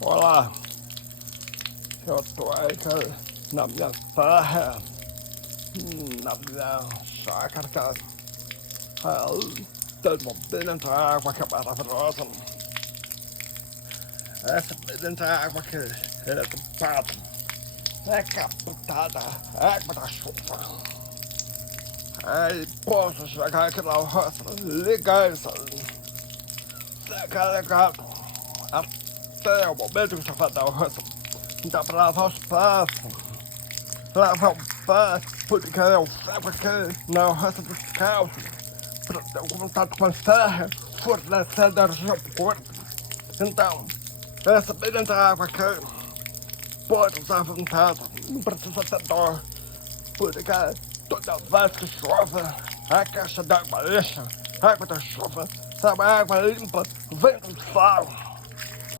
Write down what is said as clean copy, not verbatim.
Olá, eu tô aí na minha terra, na minha chácara, cara. Tem uma brilhante água que é maravilhosa. Essa brilhante água que é do pato, é captada, água da chuva. Aí posso chegar aqui na roça, ligar isso, ficar ligado até o momento que você vai dar o roça. Dá pra lavar os pratos, lavar o pé, porque eu chego aqui na roça descalço, pra ter um contato com a terra, fornecer energia pro corpo. Então, essa brilhante água aqui, pode usar à vontade, não precisa ter dor, porque toda vez que chove, a caixa d'água lixa, água da chuva, sabe, água limpa, vem do sal.